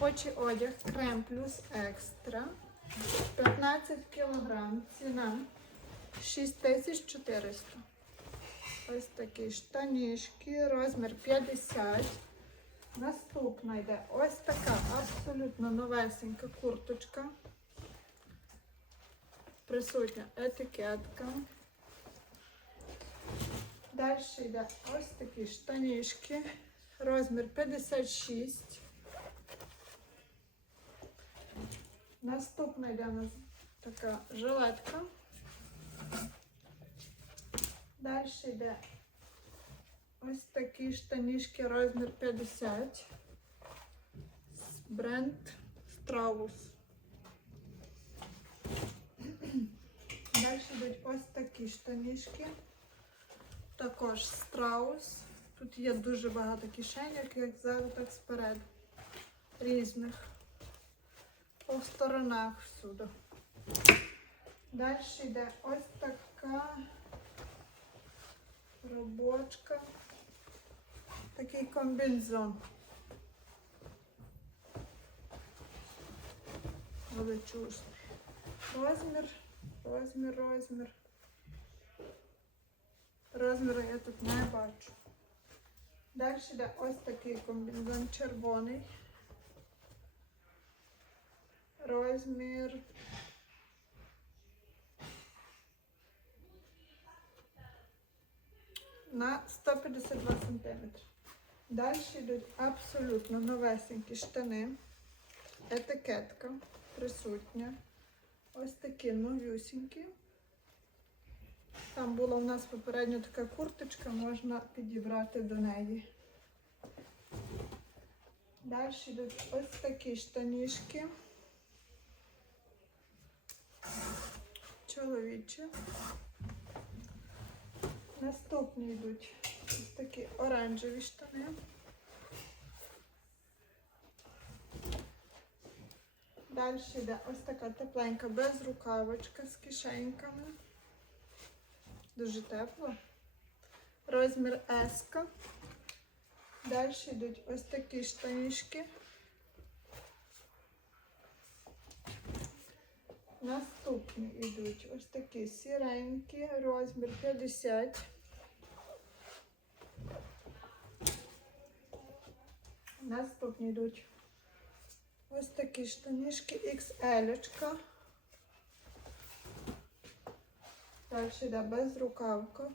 Робочий одяг крем плюс екстра. 15 кг. Ціна 6400. Ось такі штанішки, розмір 50. Наступна йде ось така абсолютно новесенька курточка. Присутня етикетка. Далі йде ось такі штанішки. Розмір 56. Наступна йде у нас така жилетка. Далі йде ось такі штанішки розмір 50. Бренд Страус. Далі йдуть ось такі штанішки. Також страус. Тут є дуже багато кишеньок, як зараз, так спереду. Різних. По сторонах всюди. Далі йде ось така робочка. Такий комбінзон. Величезний. Розмір, розмір, розмір. Розміру я тут не бачу. Далі йде ось такий комбінезон червоний. Розмір. На 152 см. Далі йдуть абсолютно новесенькі штани. Етикетка присутня. Ось такі новюсінькі. Там була у нас попередньо така курточка, можна підібрати до неї. Далі йдуть ось такі штанішки. Чоловічі. Наступні йдуть ось такі оранжеві штани. Далі йде ось така тепленька безрукавочка з кишеньками. Дуже тепло. Розмір S. Далі йдуть ось такі штанішки. Наступні йдуть ось такі сіренькі, розмір 50. Наступні йдуть ось такі штанішки XL. Далі йде безрукавка.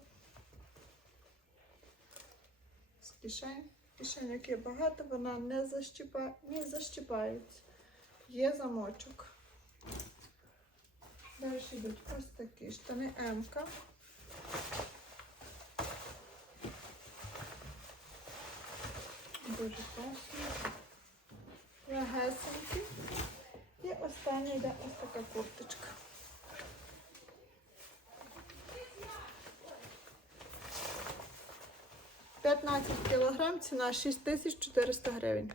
З кишень. Кишеньок є багато, вона не, защіпа... не защіпається. Є замочок. Далі йдуть ось такі штани М-ка. Дуже класні. Легесенькі. І остання йде ось така курточка. П'ятнадцять кілограм, ціна 6400 гривень.